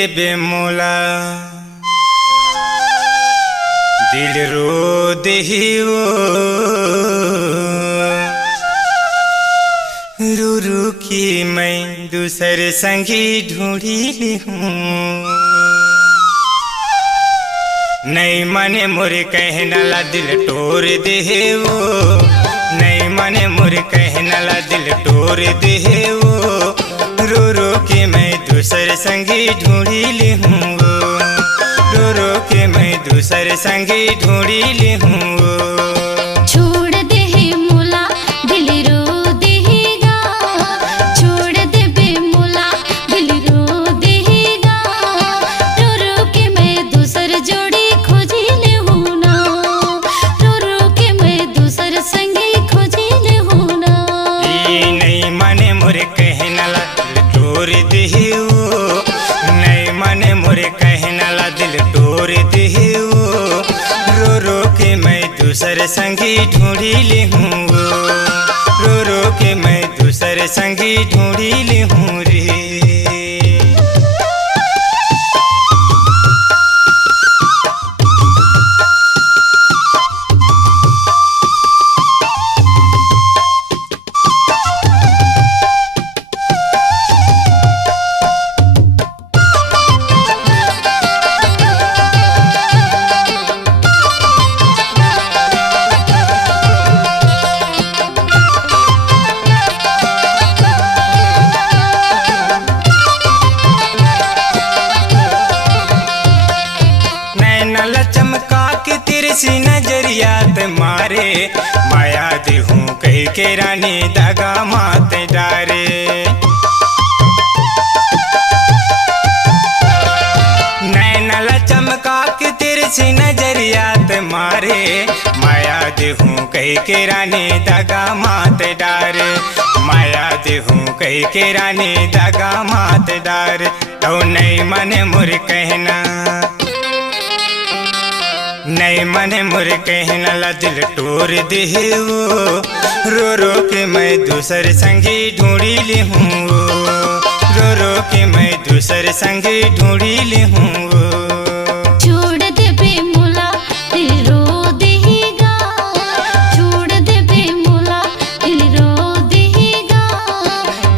देबे मोला दिल रो देहियो रू रू की मैं दूसर संगी ढूंढी ली हूँ। नहीं मने मुर कहना ला दिल तोड़ देहियो, नहीं मने मुर कहना ला दिल तोड़ देहियो रो रो के मैं दूसर संगी ढूंढी ली हूँ। रो रो के मैं दूसर संगी ढूंढी ली हूँ। छोड़ दे है मोला दिल रो देगा, छोड़ दे बे मोला दिल रो देगा। रो रो के मैं दूसर जोड़ी खोजी ले हूँ ना, रो रो के मैं दूसर संगी खोजी ले हूँ ना। ई नहीं माने मोरे कहना ला दिल तोड़ देहियो, नहीं माने मोरे कहना ला दिल तोड़ देहियो रो रो के मैं दूसर संगी ढूंढी ली हूँ। रो रो के मैं दूसर संगी ढूंढी ली हूँ रे। चमका के तेरे सी नजरिया ते मारे माया दे हूँ कह के रानी दगा माते डारे। नैनला चमका के तेरे सी नजरिया ते मारे माया दे हूँ कह के रानी दगा माते डारे। माया दे हूँ कह के रानी दगा माते डारे। तो नहीं मने मुर कहना, नहीं मने मुरे कहना ला दिल तोड़ देहियो रो रो के मैं दूसर संगी ढूंढी ली हूँ। रो रो के मैं दूसर संगी ढूंढी ली हूँ। छोड़ दे बे मोला दिल रो देगा, छोड़ दे बे मोला दिल रो देगा।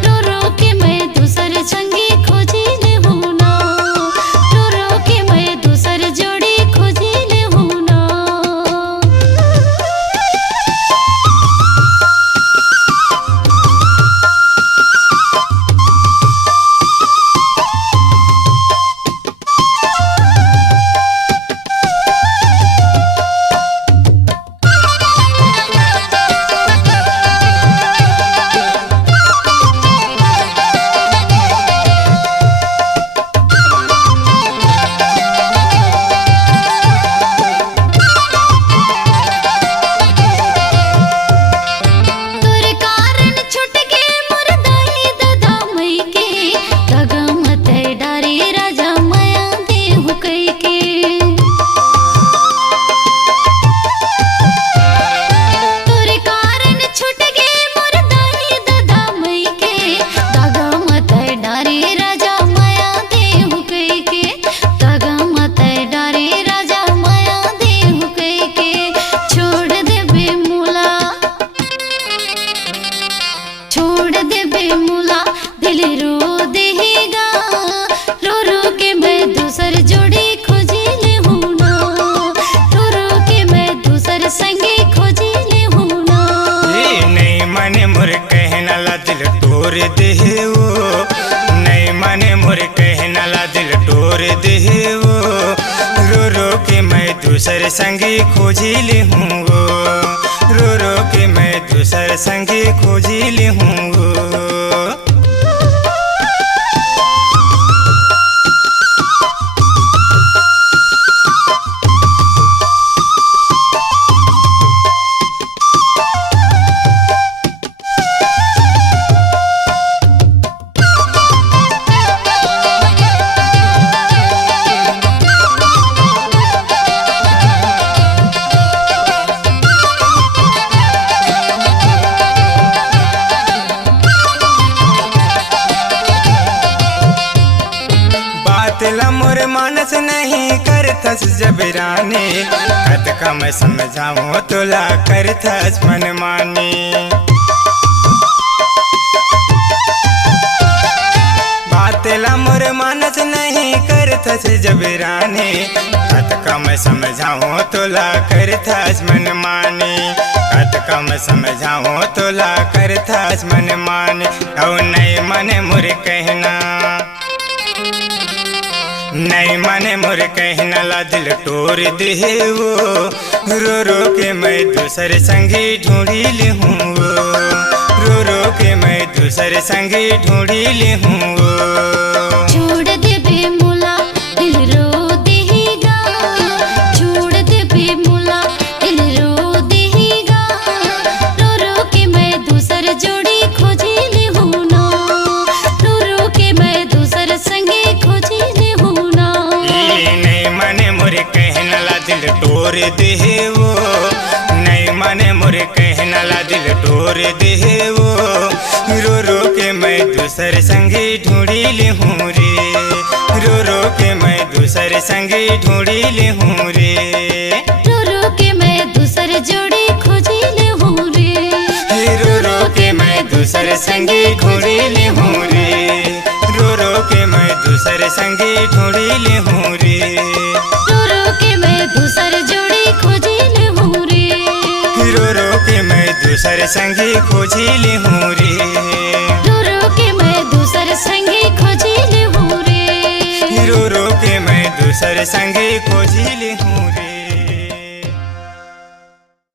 रो रो के मैं दूसर संगी खोजी ले हूँ ना, रो रो के मैं दूसर जोड़ी खोजी ले हूँ ना। छोड़ दे बे मोला दिल रो देगा, रो रो के मैं दूसर जोड़ी खोजी ले हूँ ना, रो रो के मैं दूसर संगी खोजी ले हूँ ना। नहीं मने मुर कहना ला दिल तोड़ देहियो, नहीं मने मुर कहना ला दिल तोड़ देहियो रो रो के मैं दूसर संगी खोजी ली हूँ। रो रो के मैं दूसर संगी खोजी ली हूँ। करथस जबरानी, कतका मैं समझाऊं तोला करथस मनमानी। बातेला मोर मानस नहीं करथस जबरानी, कतका मैं समझाऊं तोला करथस मनमानी। कतका मैं समझाऊं तोला करथस मनमानी। और नहीं मने मोर कहना, नहीं मने मोर कहना ला दिल तोड़ देवो, रो रो के मैं दूसरे संगी ढूंढी ले हूँ, रो रो के मैं दूसरे संगी ढूंढी ले हूँ। छोड़ दे बेमुला दिल रो देगा, छोड़ दे बेमुला दिल रो देगा, रो रो के मैं दूसर जोड़ी खोजी ले हूँ ना, रो रो के मैं दूसर संगे खोजी ले हूँ ना। ये नहीं मने मोर कहना ला दिल तोड़ देवो, नहीं मने मोर कहना ला दिल तोड़ देवो, रो रो के मैं दूसरे संगी ढूंढी ले हूँ रे, रो रो के मैं दूसरे संगी ढूंढी ले हूँ रे, रो रो के मैं दूसर जोड़ी खोजी ले हूँ रे, रो रो के मैं दूसरे संगी ढूंढी ले हूँ रे, रो रो के मैं दूसरे संगी ढूंढी ले हूँ रे, रो रो के मैं दूसर जोड़ी खोजी ले हूँ रे, रो रो के मैं दूसरे संगी खोजी ले हूँ रे, रो रो के मैं दूसर संगे खोजी ले हूँ रे, रो रो के मैं दूसरे संगी खोजी ले हूँ रे।